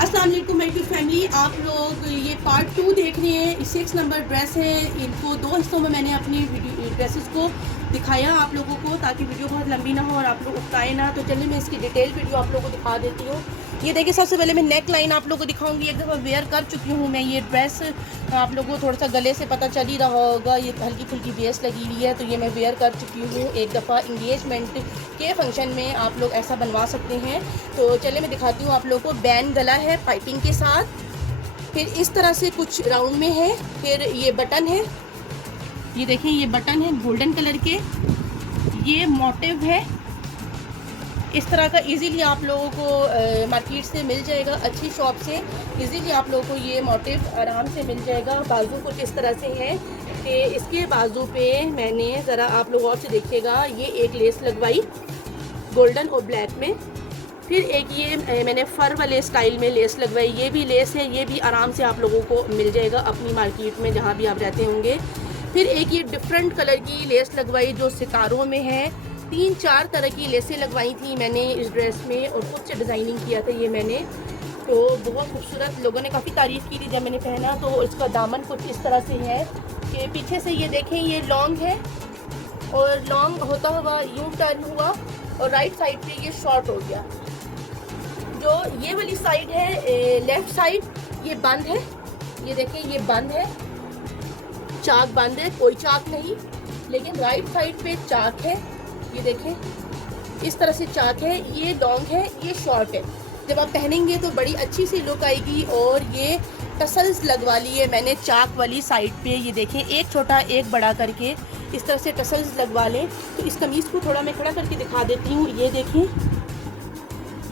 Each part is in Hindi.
अस्सलाम वालेकुम माय टू फैमिली। आप लोग ये पार्ट 2 देख रहे हैं। 6 नंबर ड्रेस है। इनको 2 हिस्सों में मैंने अपनी ड्रेसेस को दिखाया आप लोगों को, ताकि वीडियो बहुत लंबी ना हो और आप लोग उकताए ना। तो चलिए मैं इसकी डिटेल वीडियो आप लोगों को दिखा देती हूँ। ये देखिए, सबसे पहले मैं नेक लाइन आप लोगों को दिखाऊंगी। एक दफ़ा वेयर कर चुकी हूँ मैं ये ड्रेस। आप लोगों को थोड़ा सा गले से पता चल ही रहा होगा, ये हल्की फुल्की बेस लगी हुई है। तो ये मैं वेयर कर चुकी हूँ एक दफ़ा। इंगेजमेंट के फंक्शन में आप लोग ऐसा बनवा सकते हैं। तो चलिए मैं दिखाती हूँ आप लोगों को। बैन गला है पाइपिंग के साथ, फिर इस तरह से कुछ राउंड में है, फिर ये बटन है, ये देखिए ये बटन है गोल्डन कलर के। ये मोटिव है इस तरह का। इजीली आप लोगों को मार्केट से मिल जाएगा, अच्छी शॉप से इजीली आप लोगों को ये मोटिव आराम से मिल जाएगा। बाजू कुछ इस तरह से है कि इसके बाजू पे मैंने ज़रा आप लोग और से देखिएगा, ये एक लेस लगवाई गोल्डन और ब्लैक में। फिर एक ये मैंने फ़र वाले स्टाइल में लेस लगवाई। ये भी लेस है, ये भी आराम से आप लोगों को मिल जाएगा अपनी मार्केट में जहाँ भी आप रहते होंगे। फिर एक ये डिफरेंट कलर की लेस लगवाई जो सितारों में है। 3-4 तरह की लेसें लगवाई थी मैंने इस ड्रेस में और खुद से डिज़ाइनिंग किया था ये मैंने। तो बहुत खूबसूरत, लोगों ने काफ़ी तारीफ़ की थी जब मैंने पहना। तो इसका दामन कुछ इस तरह से है कि पीछे से ये देखें ये लॉन्ग है और लॉन्ग होता हुआ यूँ टर्न हुआ और राइट साइड पे ये शॉर्ट हो गया। जो ये वाली साइड है लेफ़्ट साइड, ये बंद है। ये देखें ये बंद है, चाक बंद है, कोई चाक नहीं। लेकिन राइट साइड पे चाक है, ये देखें इस तरह से चाक है। ये लॉन्ग है, ये शॉर्ट है। जब आप पहनेंगे तो बड़ी अच्छी सी लुक आएगी। और ये टसल्स लगवा लिए मैंने चाक वाली साइड पे। ये देखें एक छोटा एक बड़ा करके इस तरह से टसल्स लगवा लें। तो इस कमीज़ को थोड़ा मैं खड़ा करके दिखा देती हूँ। ये देखें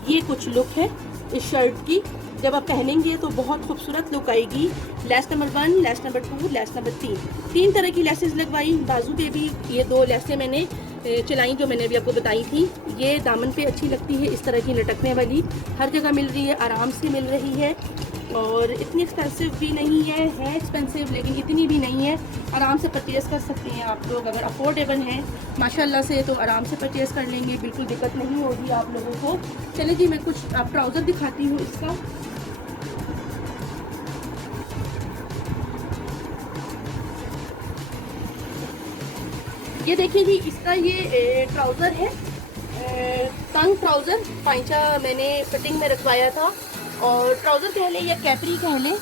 ये कुछ लुक है इस शर्ट की। जब आप पहनेंगे तो बहुत खूबसूरत लुक आएगी। Less number 1, less number 2, less number 3 तरह की लेसेस लगवाई। बाजू पे भी ये 2 लेसें मैंने चलाई जो मैंने अभी आपको बताई थी। ये दामन पे अच्छी लगती है, इस तरह की लटकने वाली हर जगह मिल रही है, आराम से मिल रही है। और इतनी एक्सपेंसिव भी नहीं है एक्सपेंसिव लेकिन इतनी भी नहीं है। आराम से परचेज़ कर सकते हैं आप लोग, अगर अफोर्डेबल हैं माशाल्लाह से तो आराम से परचेज़ कर लेंगे, बिल्कुल दिक्कत नहीं होगी आप लोगों को। चलिए जी मैं कुछ आप ट्राउज़र दिखाती हूँ इसका। ये देखिए जी, इसका ये ट्राउज़र है, तंग ट्राउज़र पाइचा मैंने फिटिंग में रखवाया था। और ट्राउज़र कह लें या कैपरी कह लें,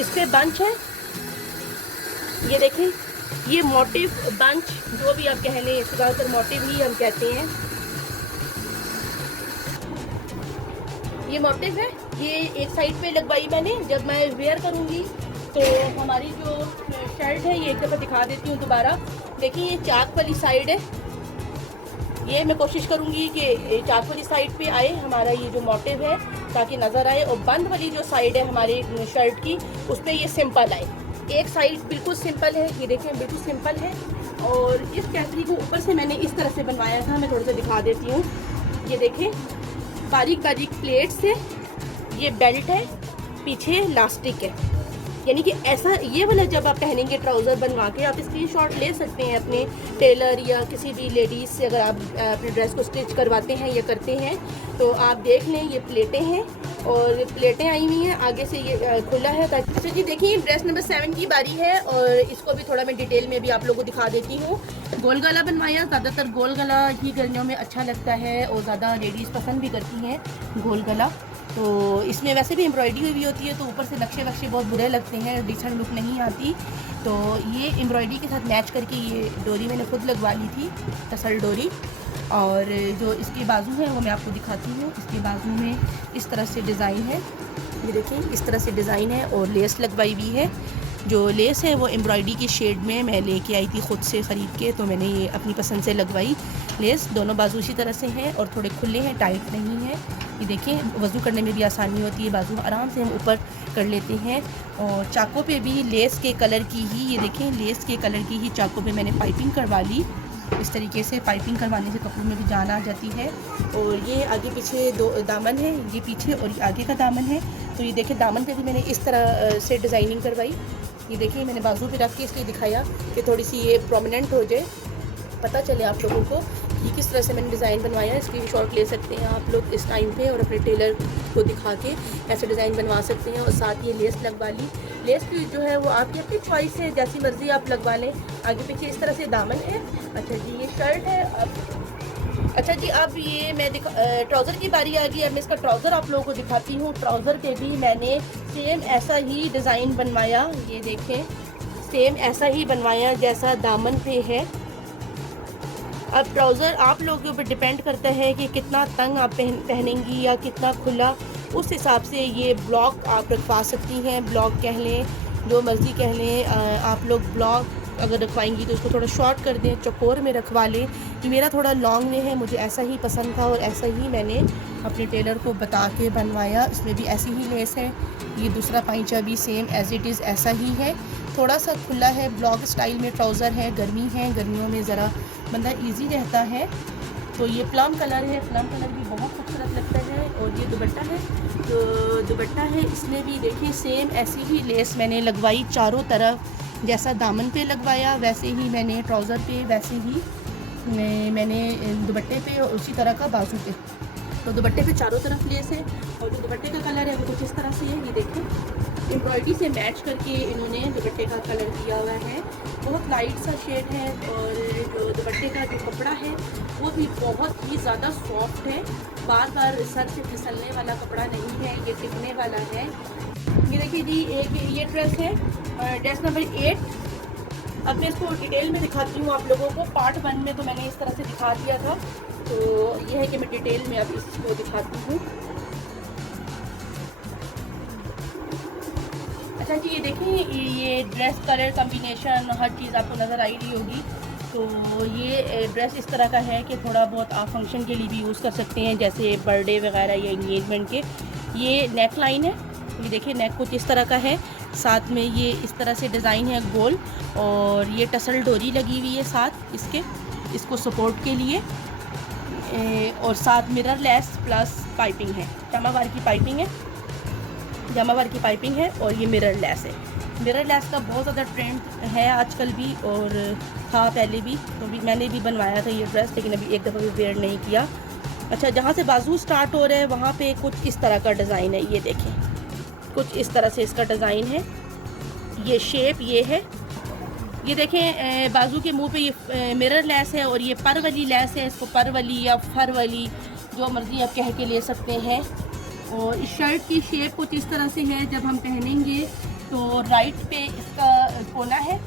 इस पर बंच है। ये देखें ये मोटिव बंच जो भी आप कह लें, इसको ज़्यादातर मोटिव ही हम कहते हैं। ये मोटिव है, ये एक साइड पे लगवाई मैंने। जब मैं वेयर करूँगी तो हमारी जो शर्ट है, ये एक दफ़ा दिखा देती हूँ दोबारा। देखिए ये चाक वाली साइड है, ये मैं कोशिश करूँगी कि चाक वाली साइड पे आए हमारा ये जो मोटिव है ताकि नज़र आए। और बंद वाली जो साइड है हमारी शर्ट की, उस पर ये सिंपल आए। एक साइड बिल्कुल सिंपल है, ये देखें बिल्कुल सिंपल है। और इस कैपरी को ऊपर से मैंने इस तरह से बनवाया था, मैं थोड़ा सा दिखा देती हूँ। ये देखें बारीक बारीक प्लेट्स है, ये बेल्ट है, पीछे इलास्टिक है। यानी कि ऐसा ये वाला जब आप पहनेंगे ट्राउज़र बनवा के, आप स्क्रीनशॉट ले सकते हैं अपने टेलर या किसी भी लेडीज़ से। अगर आप अपने ड्रेस को स्टिच करवाते हैं या करते हैं तो आप देख लें, ये प्लेटें हैं और प्लेटें आई हुई हैं, आगे से ये खुला है ताकि। अच्छा जी देखिए ड्रेस नंबर 7 की बारी है और इसको भी थोड़ा मैं डिटेल में भी आप लोगों को दिखा देती हूँ। गोल गला बनवाया, ज़्यादातर गोल गला ही गर्मियों में अच्छा लगता है और ज़्यादा लेडीज़ पसंद भी करती हैं गोल गला। तो इसमें वैसे भी एम्ब्रॉयडरी हुई होती है तो ऊपर से नक्शे वक्शे बहुत बुरे लगते हैं, डिसेंट लुक नहीं आती। तो ये एम्ब्रॉयडरी के साथ मैच करके ये डोरी मैंने खुद लगवा ली थी, टसल डोरी। और जो इसके बाजू है वो मैं आपको दिखाती हूँ। इसके बाजू में इस तरह से डिज़ाइन है, ये देखिए इस तरह से डिज़ाइन है और लेस लगवाई भी है। जो लेस है वो एम्ब्रॉयडरी की शेड में मैं लेके आई थी खुद से ख़रीद के, तो मैंने ये अपनी पसंद से लगवाई। लेस दोनों बाजू इसी तरह से हैं और थोड़े खुले हैं, टाइट नहीं है। ये देखें वज़ू करने में भी आसानी होती है, बाजू आराम से हम ऊपर कर लेते हैं। और चाकों पे भी लेस के कलर की ही, ये देखें लेस के कलर की ही चाकों पे मैंने पाइपिंग करवा ली। इस तरीके से पाइपिंग करवाने से कपड़ों में भी जान आ जाती है। और ये आगे पीछे 2 दामन है, ये पीछे और ये आगे का दामन है। तो ये देखें दामन पे भी मैंने इस तरह से डिज़ाइनिंग करवाई। ये देखिए मैंने बाजू पे रख के इसलिए दिखाया कि थोड़ी सी ये प्रोमिनेंट हो जाए, पता चले आप लोगों को देखिए किस तरह से मैंने डिज़ाइन बनवाया, इसकी शॉर्ट ले सकते हैं आप लोग इस टाइम पे और अपने टेलर को दिखा के ऐसे डिज़ाइन बनवा सकते हैं। और साथ ये लेस लगवा ली। लेस जो है वो आपकी अपनी चॉइस है, जैसी मर्ज़ी आप लगवा लें। आगे पीछे इस तरह से दामन है। अच्छा जी, ये शर्ट है। अब अच्छा जी, अब ये मैं ट्राउज़र की बारी आ गई। अब मैं इसका ट्राउज़र आप लोगों को दिखाती हूँ। ट्राउज़र पे भी मैंने सेम ऐसा ही डिज़ाइन बनवाया। ये देखें, सेम ऐसा ही बनवाया जैसा दामन पे है। अब ट्राउज़र आप लोगों के ऊपर डिपेंड करता है कि कितना तंग आप पहनेंगी या कितना खुला, उस हिसाब से ये ब्लॉक आप रखवा सकती हैं। ब्लॉक कह लें, जो मर्ज़ी कह लें। आप लोग ब्लॉक अगर रखवाएंगी तो उसको थोड़ा शॉर्ट कर दें, चौकोर में रखवा लें। कि मेरा थोड़ा लॉन्ग में है, मुझे ऐसा ही पसंद था और ऐसा ही मैंने अपने टेलर को बता के बनवाया। इसमें भी ऐसी ही लेस है। ये दूसरा पाइंचा भी सेम एज़ इट इज़ ऐसा ही है, थोड़ा सा खुला है, ब्लॉक स्टाइल में ट्राउज़र है। गर्मी है, गर्मियों में ज़रा बंदा इजी रहता है। तो ये प्लम कलर है, प्लम कलर भी बहुत खूबसूरत लगता है। और ये दुपट्टा है, तो दुपट्टा है, इसमें भी देखिए सेम ऐसी ही लेस मैंने लगवाई चारों तरफ। जैसा दामन पे लगवाया वैसे ही मैंने ट्राउज़र पे, वैसे ही मैंने दुपट्टे पे और उसी तरह का बाजू पे। तो दुपट्टे पे चारों तरफ लेस है और जो दुपट्टे का कलर है वो कुछ इस तरह से है। ये देखें, एम्ब्रॉयडरी से मैच करके इन्होंने दुपट्टे का कलर दिया हुआ है। बहुत लाइट सा शेड है। और जो दुपट्टे का जो कपड़ा है वो भी बहुत ही ज़्यादा सॉफ्ट है, बार बार सर से फिसलने वाला कपड़ा नहीं है, ये टिकने वाला है। ये देखिए जी, एक ये ड्रेस है, ड्रेस नंबर 8। अब मैं इसको डिटेल में दिखाती हूँ आप लोगों को। पार्ट 1 में तो मैंने इस तरह से दिखा दिया था, तो ये है कि मैं डिटेल में अब इसको दिखाती हूँ। अच्छा जी, ये देखिए, ये ड्रेस कलर कम्बिनेशन हर चीज़ आपको नज़र आई रही होगी। तो ये ड्रेस इस तरह का है कि थोड़ा बहुत आप फंक्शन के लिए भी यूज़ कर सकते हैं, जैसे बर्थडे वगैरह या इंगेजमेंट के। ये नेक लाइन है, ये देखिए नेक कुछ इस तरह का है। साथ में ये इस तरह से डिज़ाइन है गोल, और ये टसल डोरी लगी हुई है साथ इसके, इसको सपोर्ट के लिए। और साथ मिरर लेस प्लस पाइपिंग है, जामावार की पाइपिंग है, जामावार की पाइपिंग है। और ये मिरर लेस है। मिरर लेस का बहुत ज़्यादा ट्रेंड है आजकल भी, और था पहले भी। तो भी मैंने भी बनवाया था ये ड्रेस, लेकिन अभी एक दफ़ा भी वेयर नहीं किया। अच्छा, जहाँ से बाजू स्टार्ट हो रहे हैं वहाँ पे कुछ इस तरह का डिज़ाइन है। ये देखें, कुछ इस तरह से इसका डिज़ाइन है। ये शेप ये है। ये देखें, बाजू के मुंह पे ये मिरर लेस है, और ये पर वाली लेस है। इसको पर वाली या फर वाली जो मर्ज़ी आप कह के ले सकते हैं। और इस शर्ट की शेप कुछ इस तरह से है। जब हम पहनेंगे तो राइट पे इसका कोना है,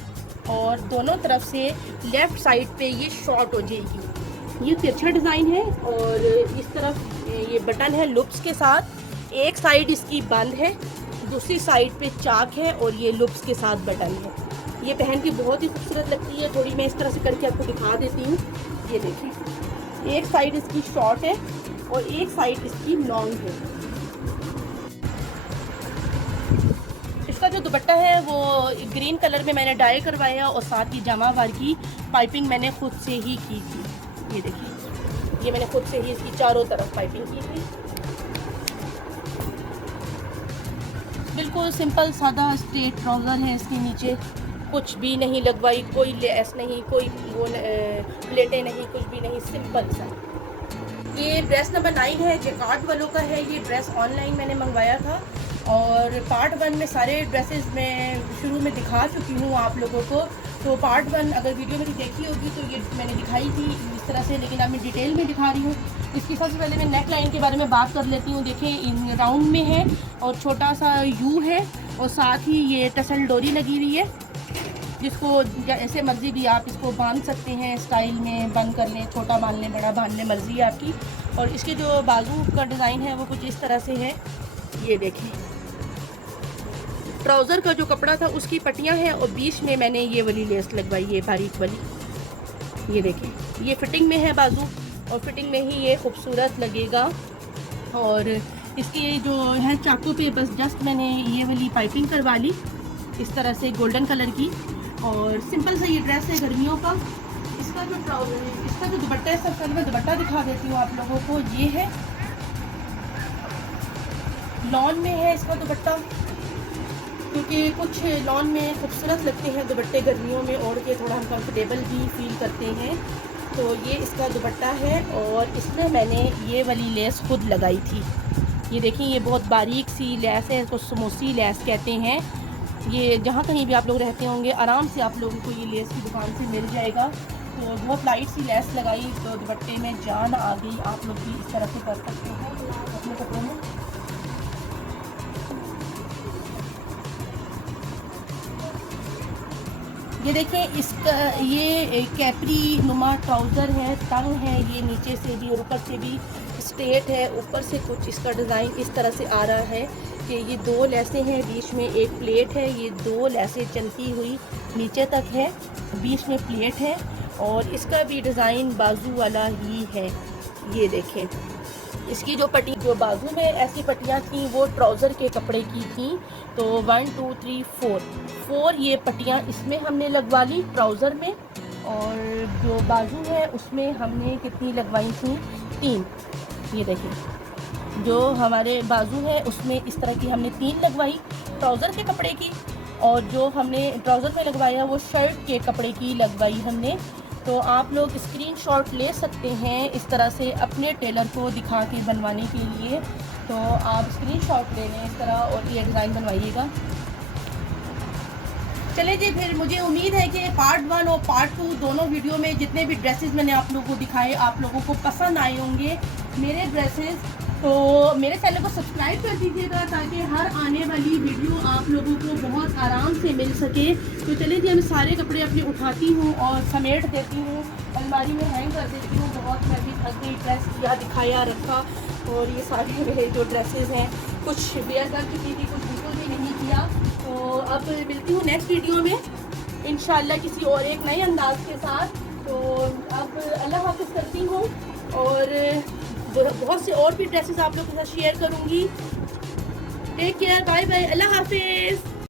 और दोनों तरफ से लेफ़्ट साइड पे ये शॉर्ट हो जाएगी। ये तिरछा डिज़ाइन है। और इस तरफ ये बटन है लुप्स के साथ। एक साइड इसकी बंद है, दूसरी साइड पे चाक है, और ये लुप्स के साथ बटन है। ये पहन के बहुत ही खूबसूरत लगती है। थोड़ी मैं इस तरह से करके आपको दिखा देती हूँ। ये देखिए, एक साइड इसकी शॉर्ट है और एक साइड इसकी लॉन्ग है। इसका जो दुपट्टा है वो ग्रीन कलर में मैंने डाई करवाया, और साथ ही जामावार की पाइपिंग मैंने खुद से ही की थी। ये देखिए, ये मैंने खुद से ही इसकी चारों तरफ पाइपिंग की थी। बिल्कुल सिंपल सादा स्ट्रेट ट्राउज़र है। इसके नीचे कुछ भी नहीं लगवाई, कोई लेस नहीं, कोई वो प्लेटें नहीं, कुछ भी नहीं, सिंपल सा। ये ड्रेस नंबर 9 है, जैकार्ड वालों का है। ये ड्रेस ऑनलाइन मैंने मंगवाया था, और पार्ट 1 में सारे ड्रेसेस मैं शुरू में दिखा चुकी हूँ आप लोगों को। तो पार्ट 1 अगर वीडियो मेरी देखी होगी तो ये मैंने दिखाई थी इस तरह से, लेकिन अब मैं डिटेल में दिखा रही हूँ। इसकी सबसे पहले मैं नेक लाइन के बारे में बात कर लेती हूँ। देखें, इन राउंड में है और छोटा सा यू है, और साथ ही ये टसल डोरी लगी हुई है, जिसको जैसे मर्ज़ी भी आप इसको बांध सकते हैं। स्टाइल में बंद कर लें, छोटा बांध लें, बड़ा बांध लें, मर्ज़ी है आपकी। और इसके जो बाजू का डिज़ाइन है वो कुछ इस तरह से है। ये देखें, ट्राउज़र का जो कपड़ा था उसकी पट्टियाँ हैं, और बीच में मैंने ये वाली लेस लगवाई है, बारीक वाली। ये देखें, ये फिटिंग में है बाजू, और फिटिंग में ही ये खूबसूरत लगेगा। और इसके जो है चाकू पे बस जस्ट मैंने ये वाली पाइपिंग करवा ली इस तरह से गोल्डन कलर की। और सिंपल सा ये ड्रेस है गर्मियों का। इसका जो ट्राउज़र, इसका जो दुपट्टा है, सबसे पहले मैं दुपट्टा दिखा देती हूँ आप लोगों को। ये है लॉन में है इसका दुपट्टा, क्योंकि कुछ लॉन में खूबसूरत लगते हैं दुपट्टे गर्मियों में, ओढ़ के थोड़ा हम कंफर्टेबल भी फील करते हैं। तो ये इसका दुपट्टा है और इसमें मैंने ये वाली लेस खुद लगाई थी। ये देखिए, ये बहुत बारीक सी लेस है, इसको समोसी लेस कहते हैं। ये जहाँ कहीं भी आप लोग रहते होंगे आराम से आप लोगों को ये लेस की दुकान से मिल जाएगा। तो बहुत लाइट सी लेस लगाई तो दुपट्टे में जान आ गई। आप लोग भी इस तरह से कर सकते हैं अपने कपड़ों में। ये देखें, इसका ये कैपरी नुमा ट्राउज़र है, तंग है ये नीचे से भी और ऊपर से भी स्ट्रेट है। ऊपर से कुछ इसका डिज़ाइन इस तरह से आ रहा है कि ये 2 लेसें हैं, बीच में एक प्लेट है। ये 2 लेसें चलती हुई नीचे तक है, बीच में प्लेट है और इसका भी डिज़ाइन बाजू वाला ही है। ये देखें, इसकी जो पट्टी जो बाजू में ऐसी पट्टियाँ थी वो ट्राउज़र के कपड़े की थी। तो 1 2 3 4 ये पट्टियाँ इसमें हमने लगवा ली ट्राउज़र में, और जो बाजू है उसमें हमने कितनी लगवाई थी, 3। ये देखें, जो हमारे बाजू है उसमें इस तरह की हमने 3 लगवाई ट्राउज़र के कपड़े की, और जो हमने ट्राउज़र में लगवाया वो शर्ट के कपड़े की लगवाई हमने। तो आप लोग स्क्रीनशॉट ले सकते हैं इस तरह से अपने टेलर को दिखा के बनवाने के लिए। तो आप स्क्रीनशॉट ले लें इस तरह और ये डिज़ाइन बनवाइएगा। चले जी, फिर मुझे उम्मीद है कि पार्ट 1 और पार्ट 2 दोनों वीडियो में जितने भी ड्रेसेस मैंने आप लोगों को दिखाए आप लोगों को पसंद आए होंगे मेरे ड्रेसेस। तो मेरे चैनल को सब्सक्राइब कर दीजिएगा ताकि हर आने वाली वीडियो आप लोगों को बहुत आराम से मिल सके। तो चलिए जी, मैं सारे कपड़े अपने उठाती हूँ और समेट देती हूँ, अलमारी में हैंग कर देती हूँ। बहुत मैं भी थक गई, ड्रेस किया, दिखाया, रखा, और ये सारे मेरे जो ड्रेसेस हैं कुछ वेयर कर चुकी थी, कुछ बिल्कुल भी नहीं किया। तो अब मिलती हूँ नेक्स्ट वीडियो में इंशाल्लाह किसी और एक नए अंदाज के साथ। तो अब अल्लाह हाफ़िज़ करती हूँ और बहुत से और भी ड्रेसेस आप लोगों के साथ शेयर करूँगी। टेक केयर, बाय बाय, अल्लाह हाफिज़।